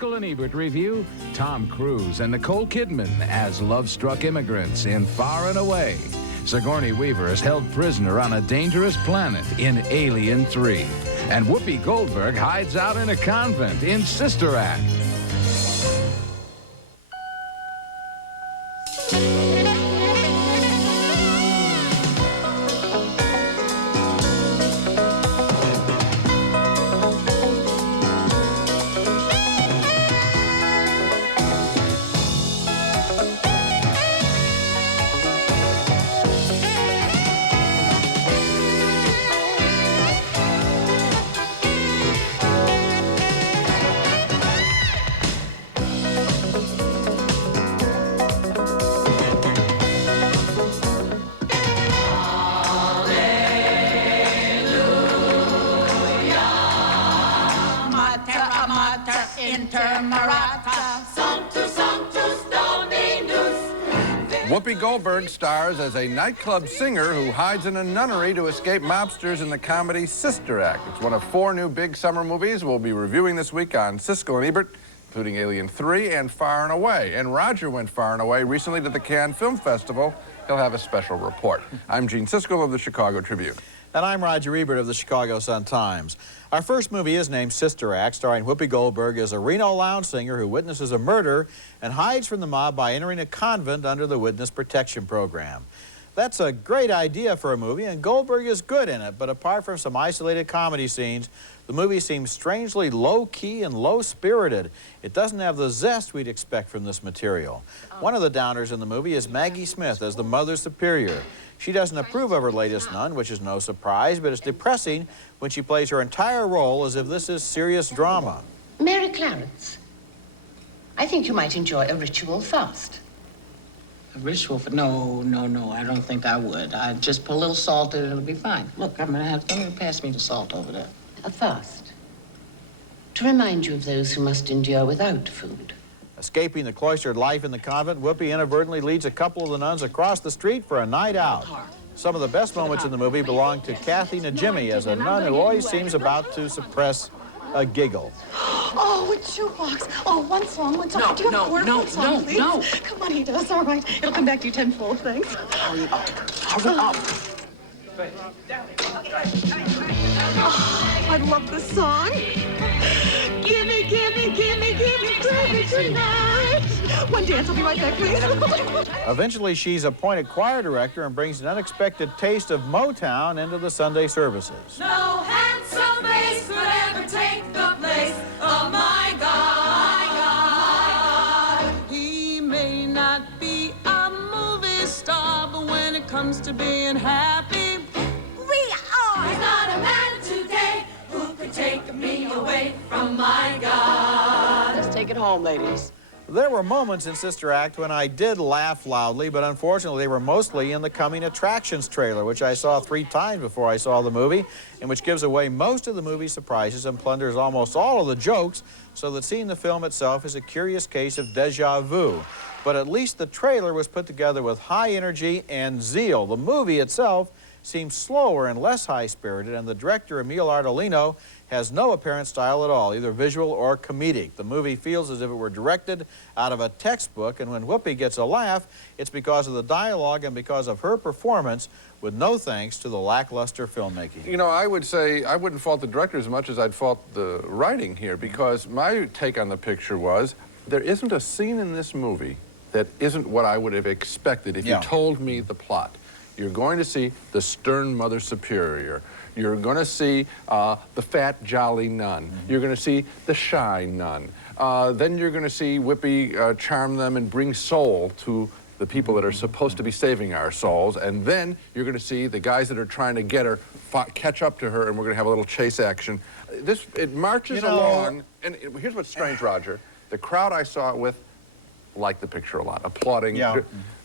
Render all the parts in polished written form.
Siskel and Ebert review Tom Cruise and Nicole Kidman as love-struck immigrants in Far and Away. Sigourney Weaver is held prisoner on a dangerous planet in Alien 3. And Whoopi Goldberg hides out in a convent in Sister Act. Whoopi Goldberg stars as a nightclub singer who hides in a nunnery to escape mobsters in the comedy Sister Act. It's one of 4 new big summer movies we'll be reviewing this week on Siskel and Ebert, including Alien 3 and Far and Away. And Roger went Far and Away recently to the Cannes Film Festival. He'll have a special report. I'm Gene Siskel of the Chicago Tribune. And I'm Roger Ebert of the Chicago Sun-Times. Our first movie is named Sister Act, starring Whoopi Goldberg as a Reno lounge singer who witnesses a murder and hides from the mob by entering a convent under the Witness Protection Program. That's a great idea for a movie, and Goldberg is good in it, but apart from some isolated comedy scenes, the movie seems strangely low-key and low-spirited. It doesn't have the zest we'd expect from this material. One of the downers in the movie is Maggie Smith as the Mother Superior. She doesn't approve of her latest nun, which is no surprise, but it's depressing when she plays her entire role as if this is serious drama. Mary Clarence, I think you might enjoy a ritual fast. A ritual for... No, I don't think I would. I'd just put a little salt in it, it'll be fine. Look, I'm gonna pass me the salt over there. A fast. To remind you of those who must endure without food. Escaping the cloistered life in the convent, Whoopi inadvertently leads a couple of the nuns across the street for a night out. Some of the best moments in the movie belong to Kathy Najimy as a nun who always seems about to suppress a giggle. Oh, a jukebox. Oh, one song. Do you have a word for the song, please? No. Come on, he does. All right. It'll come back to you tenfold, thanks. Hurry up. Hurry up. Oh, I love this song. Gimme gravy tonight. One dance. I'll be right back, please. Eventually, she's appointed choir director and brings an unexpected taste of Motown into the Sunday services. No handsome face could ever take the place of my God. He may not be a movie star, but when it comes to being happy, we are. He's not a man today who could take me away from my God. Let's take it home, ladies. There were moments in Sister Act when I did laugh loudly, but unfortunately they were mostly in the Coming Attractions trailer, which I saw 3 times before I saw the movie, and which gives away most of the movie's surprises and plunders almost all of the jokes, so that seeing the film itself is a curious case of déjà vu. But at least the trailer was put together with high energy and zeal. The movie itself seems slower and less high-spirited, and the director, Emile Ardolino, has no apparent style at all, either visual or comedic. The movie feels as if it were directed out of a textbook, and when Whoopi gets a laugh, it's because of the dialogue and because of her performance, with no thanks to the lackluster filmmaking. You know, I would say I wouldn't fault the director as much as I'd fault the writing here, because my take on the picture was there isn't a scene in this movie that isn't what I would have expected if you told me the plot. You're going to see the stern Mother Superior. You're going to see the fat, jolly nun. You're going to see the shy nun. Then you're going to see Whoopi charm them and bring soul to the people that are supposed to be saving our souls. And then you're going to see the guys that are trying to get her catch up to her, and we're going to have a little chase action. It marches along, and here's what's strange, Roger. The crowd I saw it with liked the picture a lot, applauding.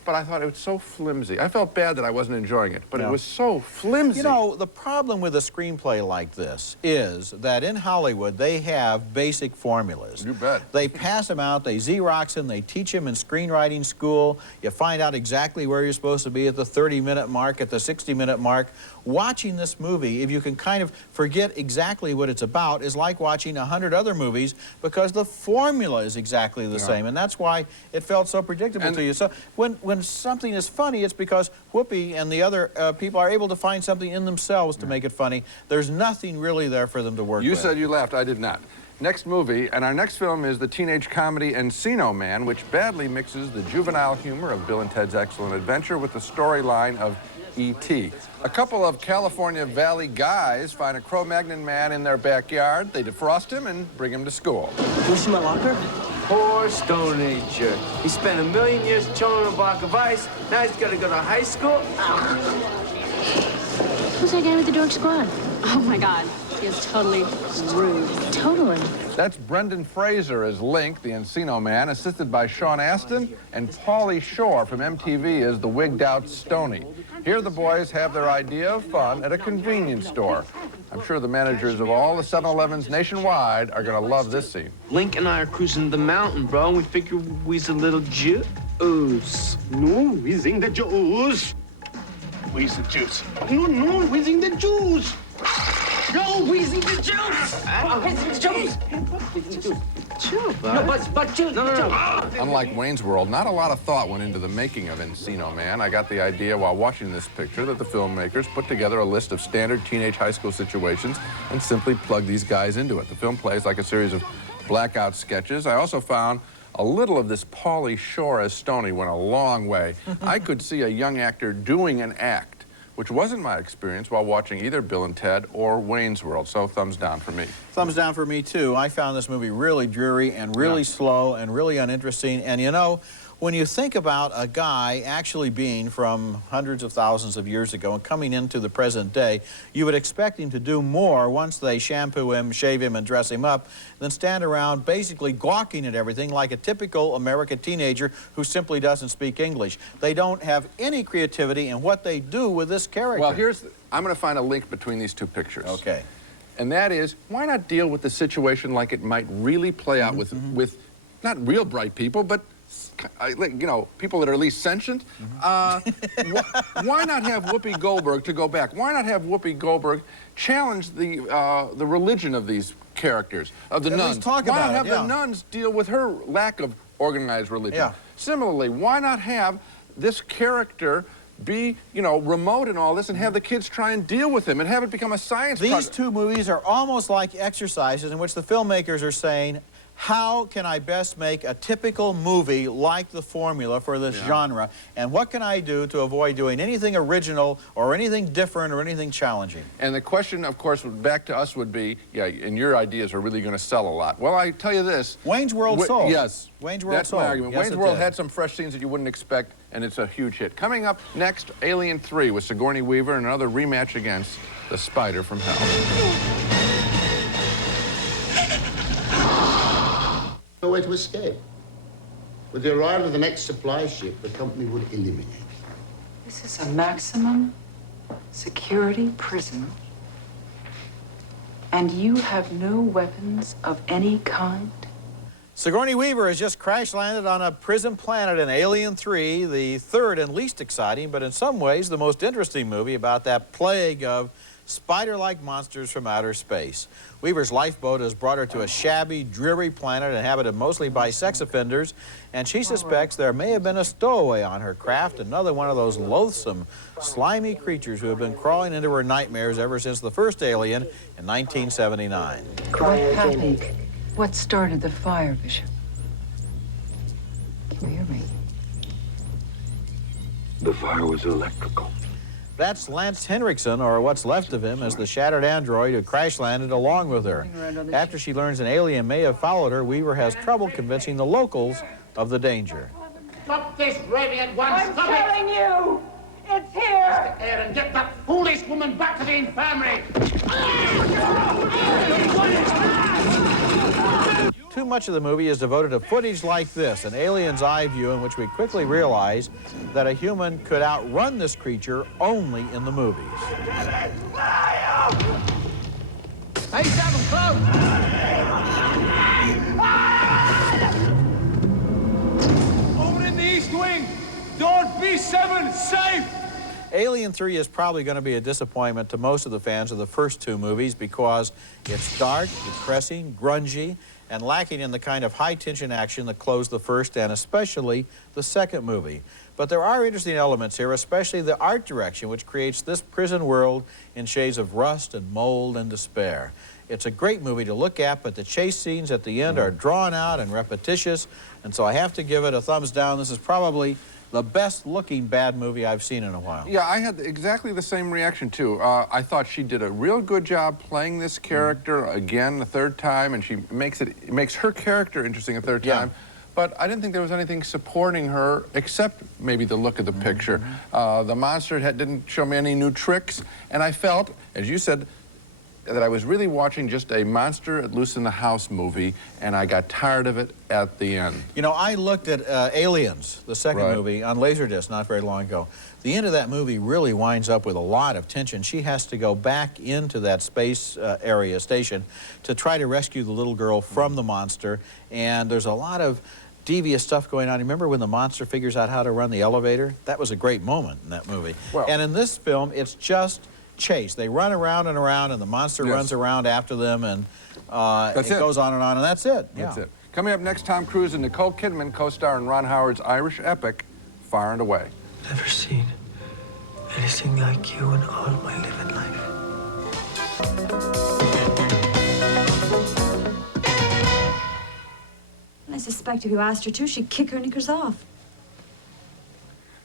but I thought it was so flimsy. I felt bad that I wasn't enjoying it, but it was so flimsy. You know, the problem with a screenplay like this is that in Hollywood, they have basic formulas. You bet. They pass them out, they Xerox them, they teach them in screenwriting school. You find out exactly where you're supposed to be at the 30-minute mark, at the 60-minute mark. Watching this movie, if you can kind of forget exactly what it's about, is like watching 100 other movies because the formula is exactly the same, and that's why it felt so predictable to you. So when something is funny, it's because Whoopi and the other people are able to find something in themselves to make it funny. There's nothing really there for them to work with. You said you laughed. I did not. Next movie, and our next film is the teenage comedy Encino Man, which badly mixes the juvenile humor of Bill and Ted's Excellent Adventure with the storyline of E.T. A couple of California Valley guys find a Cro-Magnon man in their backyard. They defrost him and bring him to school. You see my locker? Poor Stone Age jerk. He spent 1,000,000 years chilling on a block of ice. Now he's got to go to high school. Who's that guy with the dork squad? Oh, my God. He is totally rude. Totally. That's Brendan Fraser as Link, the Encino Man, assisted by Sean Astin, and Pauly Shore from MTV as the wigged-out Stoney. Here the boys have their idea of fun at a convenience store. I'm sure the managers of all the 7-Elevens nationwide are going to love this scene. Link and I are cruising the mountain, bro, and we figure we's a little juice. No, we's in the juice. We's the juice. No, we's in the juice. No, wheezing the juice! Wheezing the juice! Chill, bud. No, but chill. No. Unlike Wayne's World, not a lot of thought went into the making of Encino Man. I got the idea while watching this picture that the filmmakers put together a list of standard teenage high school situations and simply plugged these guys into it. The film plays like a series of blackout sketches. I also found a little of this Pauly Shore as Stoney went a long way. I could see a young actor doing an act, which wasn't my experience while watching either Bill and Ted or Wayne's World, so thumbs down for me. Thumbs down for me, too. I found this movie really dreary and really slow and really uninteresting. And, you know, when you think about a guy actually being from hundreds of thousands of years ago and coming into the present day, you would expect him to do more once they shampoo him, shave him, and dress him up than stand around basically gawking at everything like a typical American teenager who simply doesn't speak English. They don't have any creativity in what they do with this character. Well, I'm going to find a link between these two pictures. Okay. And that is, why not deal with the situation like it might really play out with not real bright people, but you know, people that are at least sentient. Why not have Whoopi Goldberg, to go back, why not have Whoopi Goldberg challenge the religion of these characters, of the nuns? Why not have the nuns deal with her lack of organized religion? Yeah. Similarly, why not have this character be, you know, remote in all this and have the kids try and deal with him and have it become a science project? These two movies are almost like exercises in which the filmmakers are saying, how can I best make a typical movie like the formula for this genre? And what can I do to avoid doing anything original or anything different or anything challenging? And the question, of course, back to us would be, and your ideas are really going to sell a lot. Well, I tell you this. Wayne's World sold. Yes. Wayne's World That's sold. my argument. Yes, Wayne's World had some fresh scenes that you wouldn't expect, and it's a huge hit. Coming up next, Alien 3 with Sigourney Weaver and another rematch against the Spider from Hell. No way to escape. With the arrival of the next supply ship, the company would eliminate. This is a maximum security prison, and you have no weapons of any kind? Sigourney Weaver has just crash-landed on a prison planet in Alien 3, the third and least exciting, but in some ways the most interesting movie about that plague of spider-like monsters from outer space. Weaver's lifeboat has brought her to a shabby, dreary planet inhabited mostly by sex offenders, and she suspects there may have been a stowaway on her craft, another one of those loathsome, slimy creatures who have been crawling into her nightmares ever since the first Alien in 1979. What happened? What started the fire, Bishop? Can you hear me? The fire was electrical. That's Lance Henriksen, or what's left of him, as the shattered android who crash-landed along with her. After she learns an alien may have followed her, Weaver has trouble convincing the locals of the danger. Stop this raving at once! I'm telling you! It's here! Air and get that foolish woman back to the infirmary! too much of the movie is devoted to footage like this, an alien's eye view in which we quickly realize that a human could outrun this creature only in the movies. Hey, 7, close! Over in the east wing! Don't be 7, safe! Alien 3 is probably going to be a disappointment to most of the fans of the first 2 movies because it's dark, depressing, grungy, and lacking in the kind of high-tension action that closed the first and especially the second movie. But there are interesting elements here, especially the art direction, which creates this prison world in shades of rust and mold and despair. It's a great movie to look at, but the chase scenes at the end are drawn out and repetitious, and so I have to give it a thumbs down. This is probably the best-looking bad movie I've seen in a while. Yeah, I had exactly the same reaction, too. I thought she did a real good job playing this character again the third time, and she makes her character interesting a third time. But I didn't think there was anything supporting her except maybe the look of the picture. The monster didn't show me any new tricks, and I felt, as you said, that I was really watching just a monster loose in the house movie, and I got tired of it at the end. You know, I looked at Aliens, the second movie, on Laserdisc not very long ago. The end of that movie really winds up with a lot of tension. She has to go back into that space area station to try to rescue the little girl from the monster, and there's a lot of devious stuff going on. Remember when the monster figures out how to run the elevator? That was a great moment in that movie. Well, and in this film, it's just chase. They run around and around, and the monster runs around after them, and it goes on, and that's it. That's it. Coming up next, Tom Cruise and Nicole Kidman co-star in Ron Howard's Irish epic, Far and Away. Never seen anything like you in all my living life. I suspect if you asked her to, she'd kick her knickers off.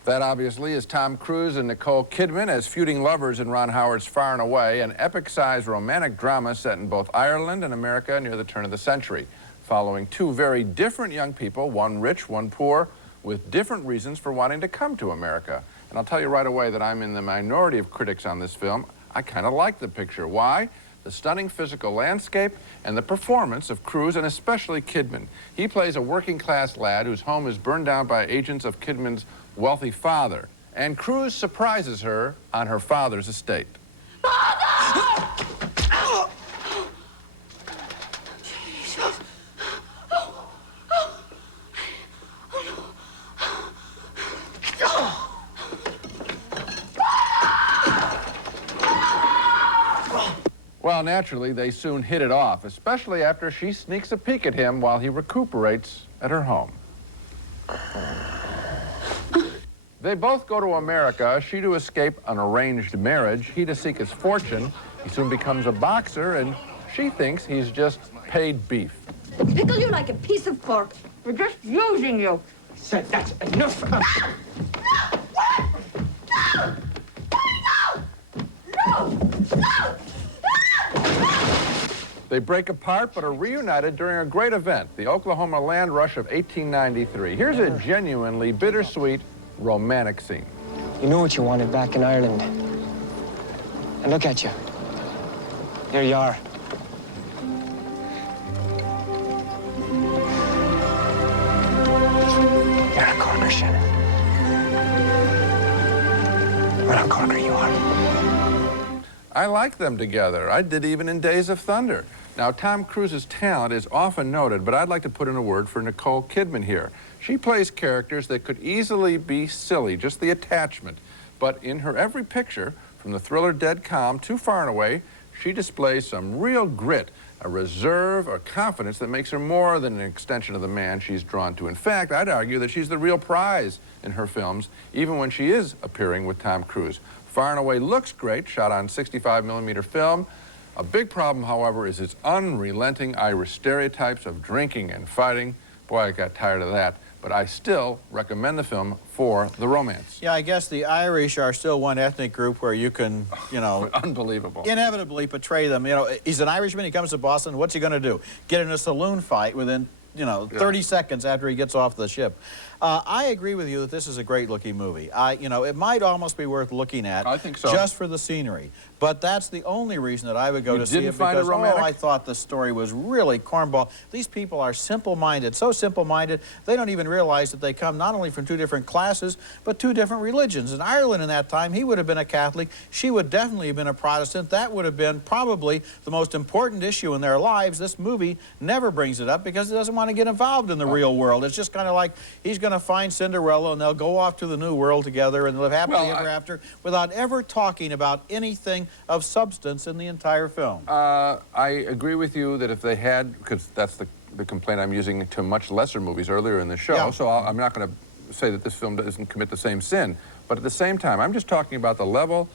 That, obviously, is Tom Cruise and Nicole Kidman as feuding lovers in Ron Howard's Far and Away, an epic-sized romantic drama set in both Ireland and America near the turn of the century, following 2 very different young people, one rich, one poor, with different reasons for wanting to come to America. And I'll tell you right away that I'm in the minority of critics on this film. I kind of like the picture. Why? The stunning physical landscape and the performance of Cruise, and especially Kidman. He plays a working-class lad whose home is burned down by agents of Kidman's wealthy father, and Cruise surprises her on her father's estate. Father! Well, naturally, they soon hit it off, especially after she sneaks a peek at him while he recuperates at her home. They both go to America, she to escape an arranged marriage, he to seek his fortune. He soon becomes a boxer, and she thinks he's just paid beef. Pickle you like a piece of pork. We're just using you. Said that's enough. They break apart, but are reunited during a great event, the Oklahoma Land Rush of 1893. Here's a genuinely bittersweet, romantic scene. You knew what you wanted back in Ireland. And look at you. Here you are. You're a corker, Shannon. What a corker you are. I like them together. I did even in Days of Thunder. Now, Tom Cruise's talent is often noted, but I'd like to put in a word for Nicole Kidman here. She plays characters that could easily be silly, just the attachment. But in her every picture, from the thriller Dead Calm to Far and Away, she displays some real grit, a reserve, a confidence that makes her more than an extension of the man she's drawn to. In fact, I'd argue that she's the real prize in her films, even when she is appearing with Tom Cruise. Far and Away looks great, shot on 65mm film. A big problem, however, is its unrelenting Irish stereotypes of drinking and fighting. Boy, I got tired of that. But I still recommend the film for the romance. Yeah, I guess the Irish are still one ethnic group where you can, you know... Unbelievable. Inevitably portray them. You know, he's an Irishman, he comes to Boston, what's he going to do? Get in a saloon fight within, you know, 30 seconds after he gets off the ship. I agree with you that this is a great-looking movie. You know, it might almost be worth looking at. I think so. Just for the scenery. But that's the only reason that I would go to see it, didn't find it because, romantic? I thought the story was really cornball. These people are simple-minded, so simple-minded, they don't even realize that they come not only from two different classes, but two different religions. In Ireland in that time, he would have been a Catholic, she would definitely have been a Protestant. That would have been probably the most important issue in their lives. This movie never brings it up because it doesn't want to get involved in the real world. It's just kind of like he's going to find Cinderella and they'll go off to the new world together and live happily ever after without ever talking about anything of substance in the entire film. I agree with you that if they had, because that's the complaint I'm using to much lesser movies earlier in the show, so I'm not going to say that this film doesn't commit the same sin, but at the same time, I'm just talking about the level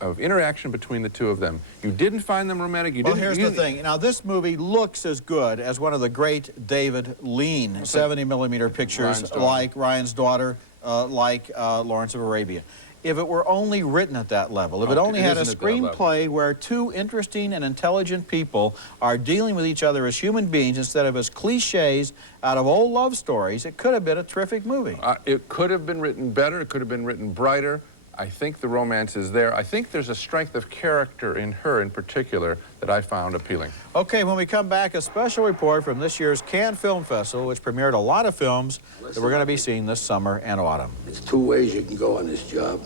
of interaction between the two of them. You didn't find them romantic. Here's the thing. Now, this movie looks as good as one of the great David lean 70mm pictures like Ryan's Daughter, like Lawrence of Arabia. If it were only written at that level, if it only had a screenplay where two interesting and intelligent people are dealing with each other as human beings instead of as cliches out of old love stories, it could have been a terrific movie. It could have been written better. It could have been written brighter. I think the romance is there. I think there's a strength of character in her in particular that I found appealing. Okay, when we come back, a special report from this year's Cannes Film Festival, which premiered a lot of films that we're going to be seeing this summer and autumn. There's two ways you can go on this job.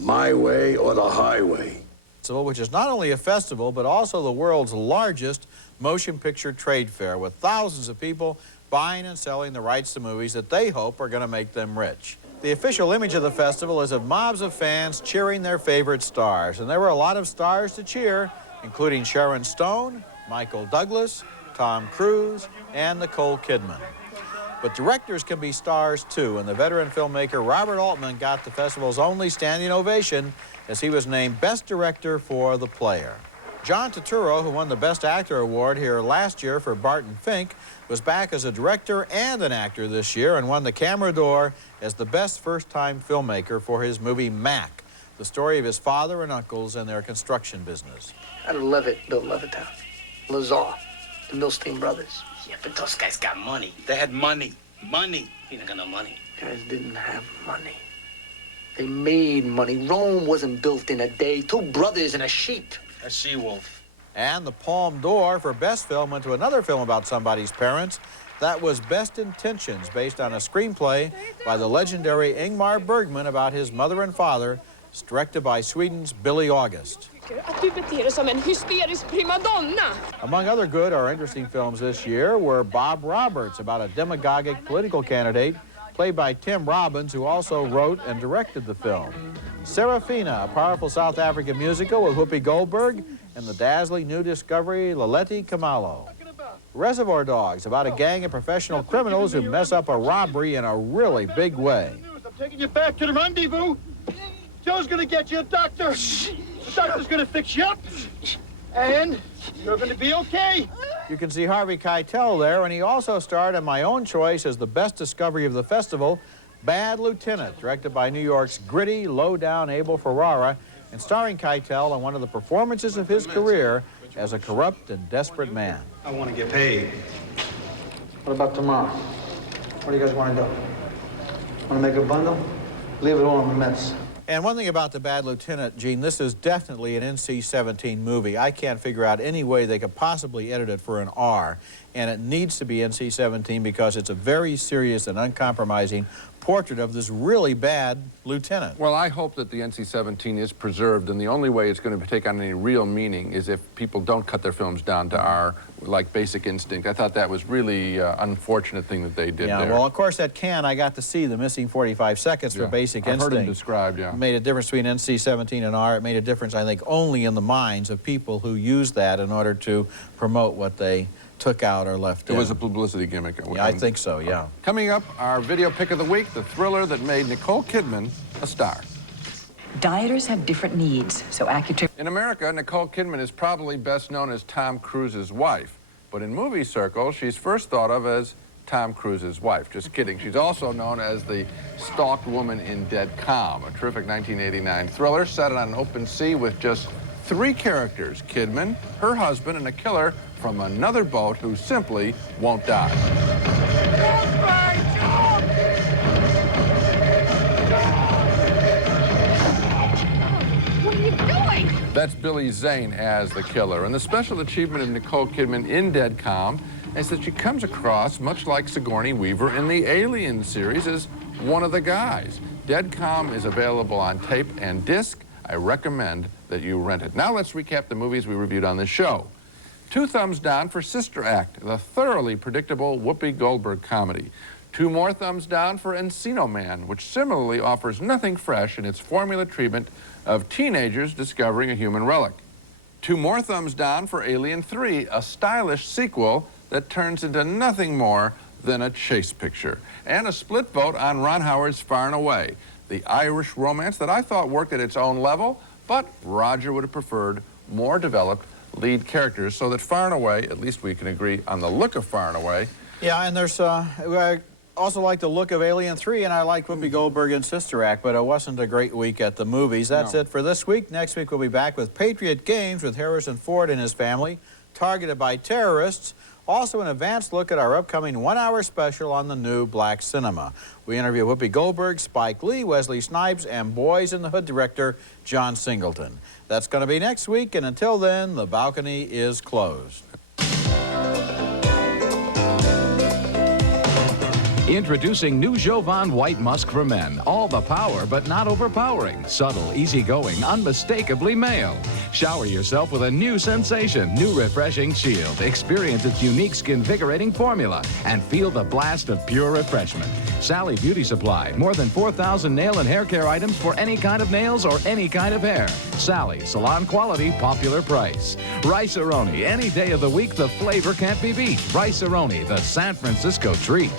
My way or the highway. Which is not only a festival, but also the world's largest motion picture trade fair, with thousands of people buying and selling the rights to movies that they hope are going to make them rich. The official image of the festival is of mobs of fans cheering their favorite stars, and there were a lot of stars to cheer, including Sharon Stone, Michael Douglas, Tom Cruise, and Nicole Kidman. But directors can be stars too, and the veteran filmmaker Robert Altman got the festival's only standing ovation as he was named Best Director for The Player. John Turturro, who won the Best Actor award here last year for Barton Fink, was back as a director and an actor this year and won the Camera d'Or as the Best First-Time Filmmaker for his movie Mac, the story of his father and uncles and their construction business. How did Levitt build Levittown? Lazar, the Milstein brothers. Yeah, but those guys got money. They had money. Money. He didn't got no money. Guys didn't have money. They made money. Rome wasn't built in a day. Two brothers and a sheep. A she-wolf. And the Palme d'Or for Best Film went to another film about somebody's parents. That was Best Intentions, based on a screenplay by the legendary Ingmar Bergman about his mother and father, directed by Sweden's Billy August. Among other good or interesting films this year were Bob Roberts, about a demagogic political candidate, played by Tim Robbins, who also wrote and directed the film. Serafina, a powerful South African musical with Whoopi Goldberg, and the dazzling new discovery, Laletti Kamalo. Reservoir Dogs, about a gang of professional criminals who mess up a robbery in a really big way. I'm taking you back to the rendezvous. Joe's gonna get you a doctor. The doctor's gonna fix you up. And you're gonna be okay. You can see Harvey Keitel there, and he also starred in my own choice as the best discovery of the festival, Bad Lieutenant, directed by New York's gritty, low-down Abel Ferrara, and starring Keitel in one of the performances of his career as a corrupt and desperate man. I want to get paid. What about tomorrow? What do you guys want to do? Want to make a bundle? Leave it all in the mess. And one thing about The Bad Lieutenant, Gene, this is definitely an NC-17 movie. I can't figure out any way they could possibly edit it for an R, and it needs to be NC-17 because it's a very serious and uncompromising portrait of this really bad lieutenant. Well, I hope that the NC-17 is preserved, and the only way it's going to take on any real meaning is if people don't cut their films down to R, like Basic Instinct. I thought that was really unfortunate thing that they did there. Well, of course, at Cannes, I got to see the missing 45 seconds for Basic Instinct. I've heard it described, yeah. It made a difference between NC-17 and R. It made a difference, I think, only in the minds of people who used that in order to promote what they took out or left in. It was a publicity gimmick. Yeah, I think so, yeah. Coming up, our video pick of the week, the thriller that made Nicole Kidman a star. Dieters have different needs, so Accutrip... In America, Nicole Kidman is probably best known as Tom Cruise's wife, but in movie circles, she's first thought of as Tom Cruise's wife. Just kidding. She's also known as the stalked woman in Dead Calm, a terrific 1989 thriller set on an open sea with just 3 characters, Kidman, her husband, and a killer from another boat who simply won't die. What are you doing? That's Billy Zane as the killer. And the special achievement of Nicole Kidman in Dead Calm is that she comes across, much like Sigourney Weaver in the Alien series, as one of the guys. Dead Calm is available on tape and disc. I recommend that you rent it. Now let's recap the movies we reviewed on this show. 2 thumbs down for Sister Act, the thoroughly predictable Whoopi Goldberg comedy. 2 more thumbs down for Encino Man, which similarly offers nothing fresh in its formula treatment of teenagers discovering a human relic. 2 more thumbs down for Alien 3, a stylish sequel that turns into nothing more than a chase picture. And a split vote on Ron Howard's Far and Away, the Irish romance that I thought worked at its own level, but Roger would have preferred more developed lead characters, so that Far and Away, at least we can agree on the look of Far and Away. Yeah, and there's, I also like the look of Alien 3, and I like Whoopi Goldberg in Sister Act, but it wasn't a great week at the movies. That's it for this week. Next week we'll be back with Patriot Games with Harrison Ford and his family, targeted by terrorists. Also an advanced look at our upcoming 1-hour special on the new Black Cinema. We interview Whoopi Goldberg, Spike Lee, Wesley Snipes, and Boys in the Hood director John Singleton. That's going to be next week, and until then, the balcony is closed. Introducing new Jovan White Musk for Men. All the power, but not overpowering. Subtle, easygoing, unmistakably male. Shower yourself with a new sensation, new refreshing Shield. Experience its unique skin-vigorating formula and feel the blast of pure refreshment. Sally Beauty Supply. More than 4,000 nail and hair care items for any kind of nails or any kind of hair. Sally, salon quality, popular price. Rice-A-Roni. Any day of the week, the flavor can't be beat. Rice-A-Roni, the San Francisco treat.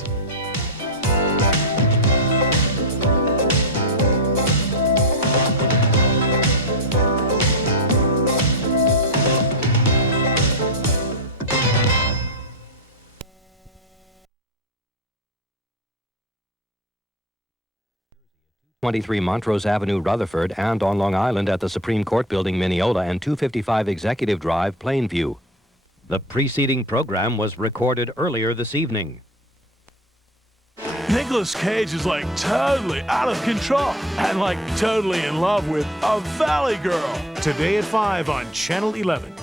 '23 Montrose Avenue, Rutherford, and on Long Island at the Supreme Court Building, Mineola, and 255 Executive Drive, Plainview. The preceding program was recorded earlier this evening. Nicolas Cage is like totally out of control and like totally in love with a valley girl. Today at 5 on Channel 11.